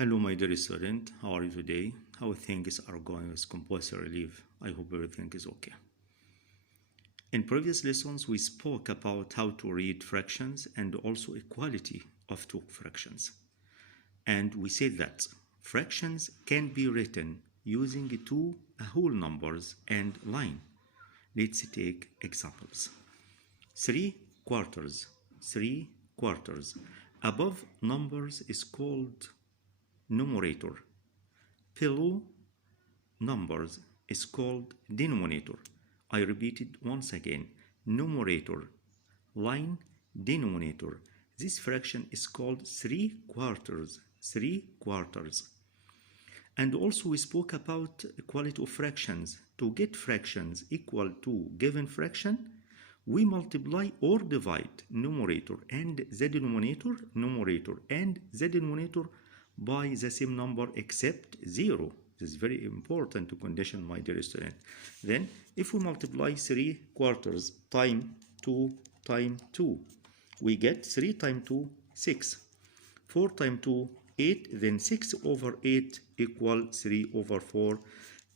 Hello my dear student, how are you today? How things are going with compulsory leave? I hope everything is okay. In previous lessons we spoke about how to read fractions and also equality of two fractions. And we said that fractions can be written using two whole numbers and line. Let's take examples. 3 quarters. 3 quarters. Above numbers is called numerator. Below numbers is called denominator. I repeat it once again. Numerator, line, denominator. This fraction is called 3 quarters. 3 quarters. And also we spoke about equality of fractions. To get fractions equal to given fraction, we multiply or divide numerator and the denominator, numerator and the denominator by the same number except 0. This is very important to condition, my dear student. Then if we multiply 3 quarters times 2 times 2, we get 3 times 2, 6. 4 times 2, 8. Then 6 over 8 equal 3 over 4.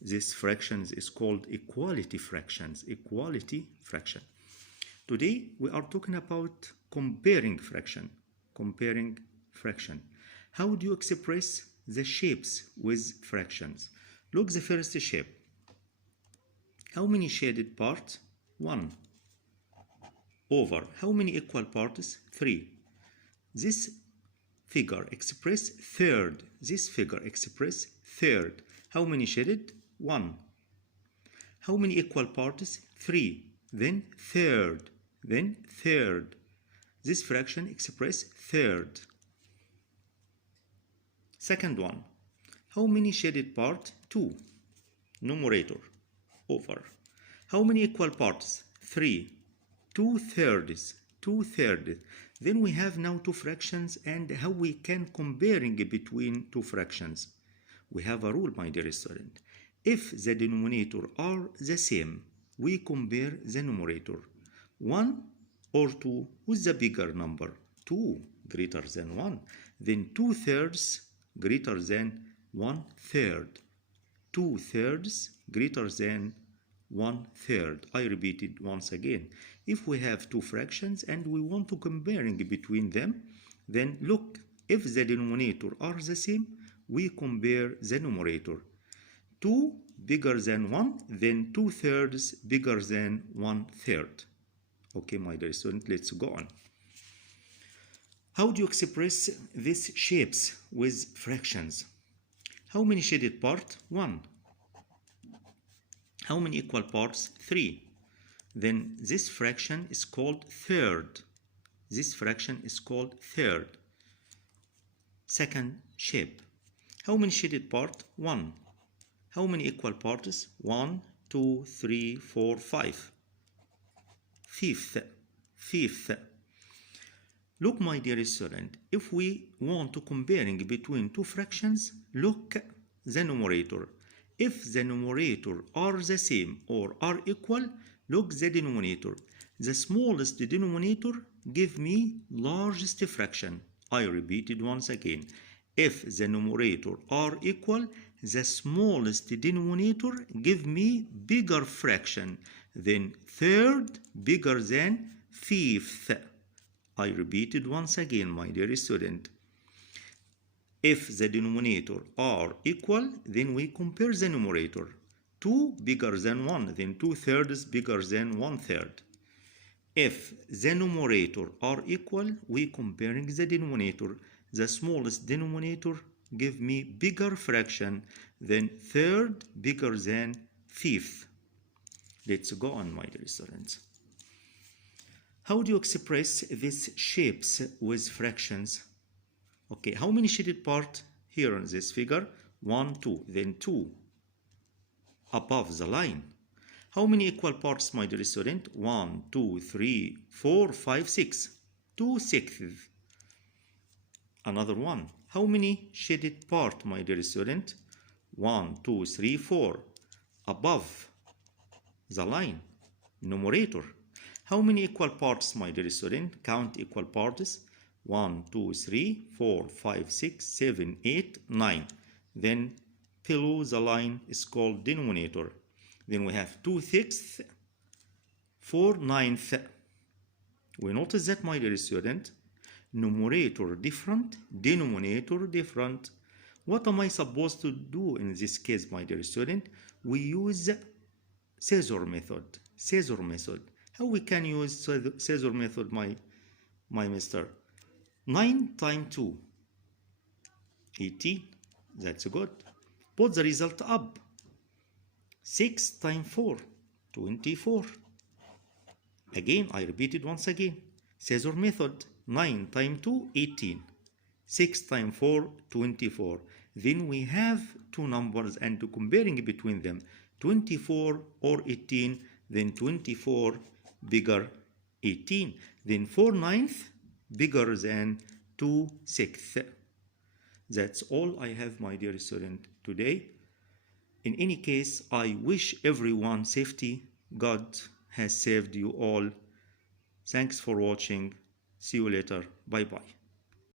This fractions is called equality fractions. Equality fraction. Today we are talking about comparing fraction. Comparing fraction. How do you express the shapes with fractions? Look the first shape. How many shaded parts? 1. Over. How many equal parts? 3. This figure express third. This figure express third. How many shaded? 1. How many equal parts? 3. Then third. Then third. This fraction express third. Second one. How many shaded parts? 2. Numerator. Over. How many equal parts? 3. 2/3. 2/3. Then we have now two fractions and how we can comparing between two fractions. We have a rule, my dear student. If the denominator are the same, we compare the numerator. 1 or 2, who's the bigger number? 2 greater than 1. Then 2/3 greater than 1/3. 2/3 greater than 1/3. I repeat it once again. If we have two fractions and we want to comparing between them, then look, if the denominator are the same, we compare the numerator. 2 bigger than 1, then 2/3 bigger than 1/3. Okay, my dear student, let's go on. How do you express these shapes with fractions? How many shaded parts? 1. How many equal parts? 3. Then this fraction is called third. This fraction is called third. Second shape. How many shaded parts? 1. How many equal parts? 1, 2, 3, 4, 5. Fifth. Look, my dear student, if we want to comparing between two fractions, look the numerator. If the numerator are the same or are equal, look the denominator. The smallest denominator give me largest fraction. I repeat it once again. If the numerator are equal, the smallest denominator give me bigger fraction. Then third bigger than fifth. I repeat it once again, my dear student. If the denominator are equal, then we compare the numerator. 2 bigger than 1, then 2/3 bigger than 1/3. If the numerator are equal, we comparing the denominator. The smallest denominator give me bigger fraction, then third bigger than fifth. Let's go on, my dear students. How do you express these shapes with fractions? Okay, how many shaded parts here in this figure? 1, 2, then 2 above the line. How many equal parts, my dear student? 1, 2, 3, 4, 5, 6. 2/6. Another one. How many shaded parts, my dear student? 1, 2, 3, 4. Above the line. Numerator. How many equal parts, my dear student? Count equal parts. 1, 2, 3, 4, 5, 6, 7, 8, 9. Then below the line is called denominator. Then we have 2/6, 4/9. We notice that, my dear student, numerator different, denominator different. What am I supposed to do in this case, my dear student? We use scissor method. Scissor method. How we can use scissor method, my mister? 9 times 2, 18. That's good. Put the result up. 6 times 4, 24. Again, I repeat it once again. Scissor method. 9 times 2, 18. 6 times 4, 24. Then we have two numbers and comparing between them. 24 or 18. Then 24 bigger 18. Then 4/9 bigger than 2/6. That's all I have, my dear student, today. In any case, I wish everyone safety. God has saved you all. Thanks for watching. See you later. Bye-bye.